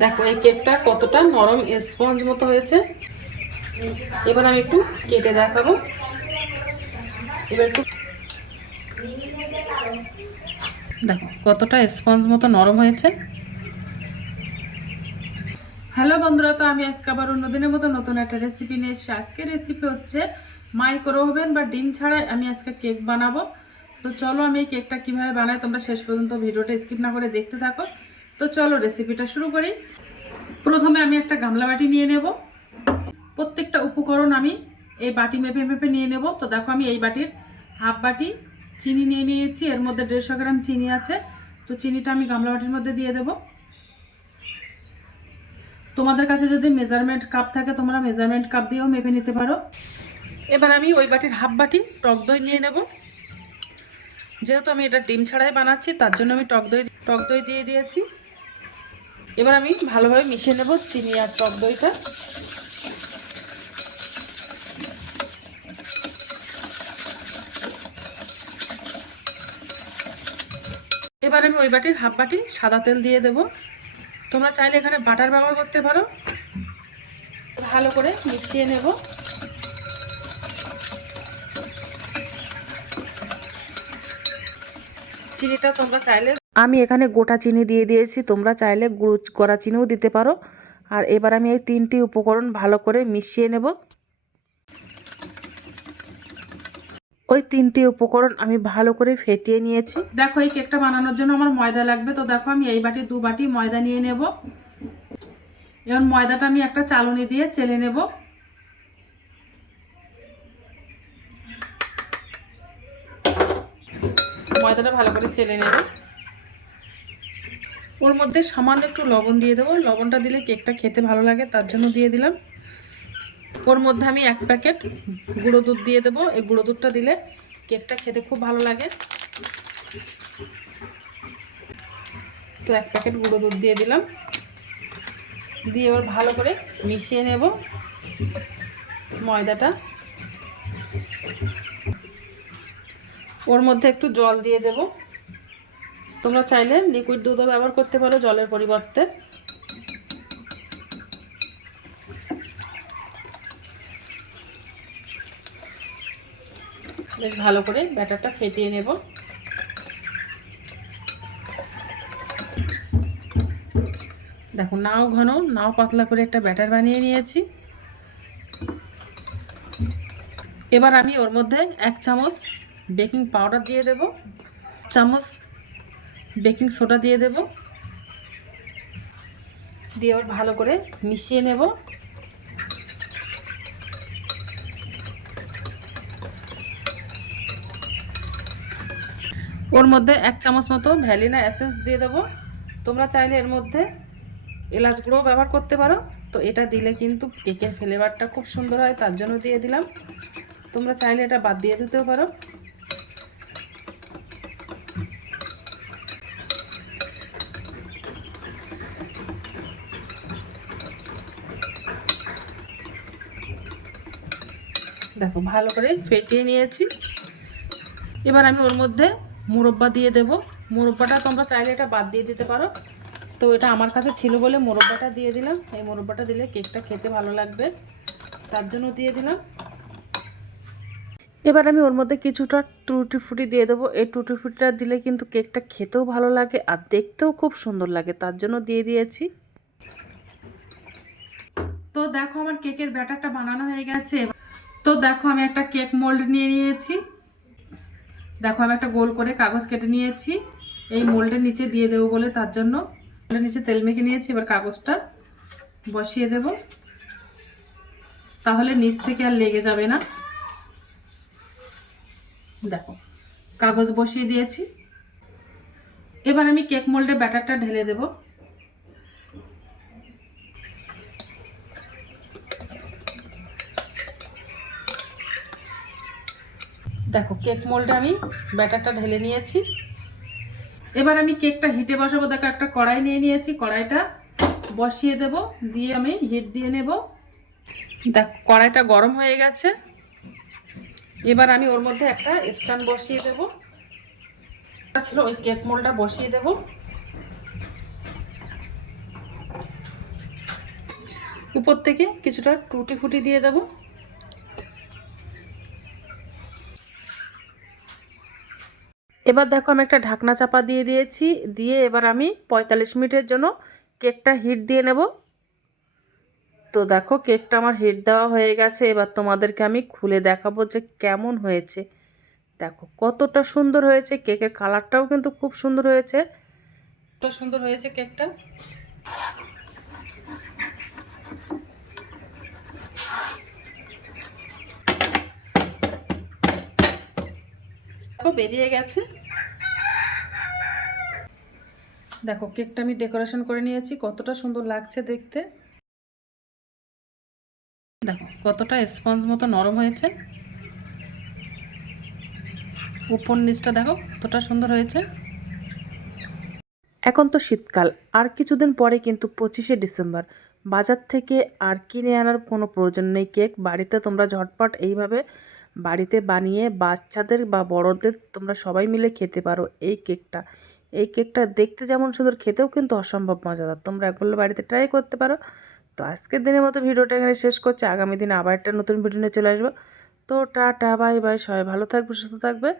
দেখো, এই কেকটা কতটা নরম স্পঞ্জ মতো হয়েছে। এবার আমি একটু কেটে দেখাবো। এবার একটু দেখো, কতটা স্পঞ্জ মতো নরম হয়েছে। হ্যালো বন্ধুরা, তো আমি আজকে আবার অন্যদিনের মতো নতুন একটা রেসিপি নিয়ে এসেছি। আজকের রেসিপি হচ্ছে মাইক্রো ওভেন বা ডিম ছাড়াই আমি আজকে কেক বানাবো। তো চলো আমি এই কেকটা কীভাবে বানাই, তোমরা শেষ পর্যন্ত ভিডিওটা স্কিপ না করে দেখতে থাকো। তো চলো রেসিপিটা শুরু করি। প্রথমে আমি একটা গামলা বাটি নিয়ে নেব। প্রত্যেকটা উপকরণ আমি এই বাটি মেপে মেপে নিয়ে নেব। তো দেখো আমি এই বাটির হাফ বাটি চিনি নিয়ে নিয়েছি। এর মধ্যে দেড়শো গ্রাম চিনি আছে। তো চিনিটা আমি গামলা বাটির মধ্যে দিয়ে দেব। তোমাদের কাছে যদি মেজারমেন্ট কাপ থাকে, তোমরা মেজারমেন্ট কাপ দিয়েও মেপে নিতে পারো। এবার আমি ওই বাটির হাফ বাটি টক দই নিয়ে নেব। যেহেতু আমি এটা ডিম ছাড়াই বানাচ্ছি, তার জন্য আমি টক দই টক দই দিয়ে দিয়েছি। এবার আমি ভালোভাবে মিশিয়ে নেব চিনি আর টক দইটা। এবার আমি ওই বাটির হাফ বাটি সাদা তেল দিয়ে দেব। তোমরা চাইলে এখানে বাটার ব্যবহার করতে পারো। ভালো করে মিশিয়ে নেব। চিনিটা তোমরা চাইলে আমি এখানে গোটা চিনি দিয়ে দিয়েছি। তোমরা চাইলে গুঁড়ো করা চিনিও দিতে পারো। আর এবার আমি এই তিনটি উপকরণ ভালো করে মিশিয়ে নেব। ওই তিনটি উপকরণ আমি ভালো করে ফেটিয়ে নিয়েছি। দেখো, এই কেকটা বানানোর জন্য আমার ময়দা লাগবে। তো দেখো, আমি এই বাটি, দু বাটি ময়দা নিয়ে নেব। এবং ময়দাটা আমি একটা চালনি দিয়ে চেলে নেব। ময়দাটা ভালো করে চেলে নেব। ওর মধ্যে সামান্য একটু লবণ দিয়ে দেবো। লবণটা দিলে কেকটা খেতে ভালো লাগে, তার জন্য দিয়ে দিলাম। ওর মধ্যে আমি এক প্যাকেট গুঁড়ো দুধ দিয়ে দেবো। এই গুঁড়ো দুধটা দিলে কেকটা খেতে খুব ভালো লাগে। তো এক প্যাকেট গুঁড়ো দুধ দিয়ে দিলাম। দিয়ে এবার ভালো করে মিশিয়ে নেব ময়দাটা। ওর মধ্যে একটু জল দিয়ে দেব। তোমরা চাইলে লিকুইড দুধও ব্যবহার করতে পারো জলের পরিবর্তে। বেশ ভালো করে ব্যাটারটা ফেটিয়ে নেব। দেখো নাও ঘন, নাও পাতলা করে একটা ব্যাটার বানিয়ে নিয়েছি। এবার আমি ওর মধ্যে এক চামচ বেকিং পাউডার দিয়ে দেব। চামচ বেকিং সোডা দিয়ে দেব। দিয়ে এবার ভালো করে মিশিয়ে নেব। ওর মধ্যে এক চামচ মতো ভ্যালিনা এসেন্স দিয়ে দেবো। তোমরা চাইলে এর মধ্যে এলাচ গুঁড়োও ব্যবহার করতে পারো। তো এটা দিলে কিন্তু কেকের ফ্লেভারটা খুব সুন্দর হয়, তার জন্য দিয়ে দিলাম। তোমরা চাইলে এটা বাদ দিয়ে দিতেও পারো। দেখো, ভালো করে ফেটিয়ে নিয়েছি। এবার আমি ওর মধ্যে মুরব্বা দিয়ে দেব। মুরব্বাটা তোমরা চাইলে এটা বাদ দিয়ে দিতে পারো। তো এটা আমার কাছে ছিল বলে মোরব্বাটা দিয়ে দিলাম। এই মোরব্বাটা দিলে কেকটা খেতে ভালো লাগবে। তার জন্য দিয়ে দিলাম। এবার আমি ওর মধ্যে কিছুটা টুটি ফুটি দিয়ে দেবো। এই টুটি ফুটিটা দিলে কিন্তু কেকটা খেতেও ভালো লাগে আর দেখতেও খুব সুন্দর লাগে। তার জন্য দিয়ে দিয়েছি। তো দেখো, আমার কেকের ব্যাটারটা বানানো হয়ে গেছে। তো দেখো আমি একটা কেক মোল্ড নিয়ে নিয়েছি। দেখো আমি একটা গোল করে কাগজ কেটে নিয়েছি। এই মোল্ডের নিচে দিয়ে দেবো বলে তার জন্য। মোল্ডের নিচে তেল মেখে নিয়েছি, এবার কাগজটা বসিয়ে দেব। তাহলে নিচ থেকে আর লেগে যাবে না। দেখো, কাগজ বসিয়ে দিয়েছি। এবার আমি কেক মোল্ডের ব্যাটারটা ঢেলে দেব। দেখো, কেক মোল্ডে আমি ব্যাটারটা ঢেলে নিয়েছি। এবার আমি কেকটা হিটে বসাবো। দেখো, একটা কড়াই নিয়ে নিয়েছি। কড়াইটা বসিয়ে দেব। দিয়ে আমি হিট দিয়ে নেব। দেখো, কড়াইটা গরম হয়ে গেছে। এবার আমি ওর মধ্যে একটা স্ট্যান্ড বসিয়ে দেব। ছিল ওই কেক মোলটা বসিয়ে দেব। উপর থেকে কিছুটা টুটি ফুটি দিয়ে দেব। এবার দেখো আমি একটা ঢাকনা চাপা দিয়ে দিয়েছি, দিয়ে এবার আমি পঁয়তাল্লিশ মিনিটের জন্য কেকটা হিট দিয়ে নেব। তো দেখো কেকটা আমার হিট দেওয়া হয়ে গেছে, এবার তোমাদেরকে আমি খুলে দেখাবো যে কেমন হয়েছে। দেখো কতটা সুন্দর হয়েছে, কেকের কালারটাও কিন্তু খুব সুন্দর হয়েছে। কত সুন্দর হয়েছে কেকটা? বেরিয়ে গেছে। দেখো, কেকটা আমি ডেকোরেশন করে নিয়েছি, কতটা সুন্দর লাগছে দেখতে। দেখো, কতটা স্পঞ্জ মতো নরম হয়েছে। উপর নিচটা দেখো, কতটা সুন্দর হয়েছে। এখন তো শীতকাল, আর কিছুদিন পরে কিন্তু পঁচিশে ডিসেম্বর। বাজার থেকে আর কিনে আনার কোনো প্রয়োজন নেই কেক, বাড়িতে তোমরা ঝটপট এইভাবে বাড়িতে বানিয়ে বাচ্চাদের বা বড়দের তোমরা সবাই মিলে খেতে পারো এই কেকটা। এই কেকটা দেখতে যেমন সুন্দর, খেতেও কিন্তু অসম্ভব মজাদার। তোমরা একবার বাড়িতে ট্রাই করতে পারো। তো আজকের দিনের মতো ভিডিওটা এখানে শেষ করছি। আগামী দিনে আবার একটা নতুন ভিডিও নিয়ে চলে আসব। তো টাটা বাই বাই সবাই ভালো থাকবে, সুস্থ থাকবে।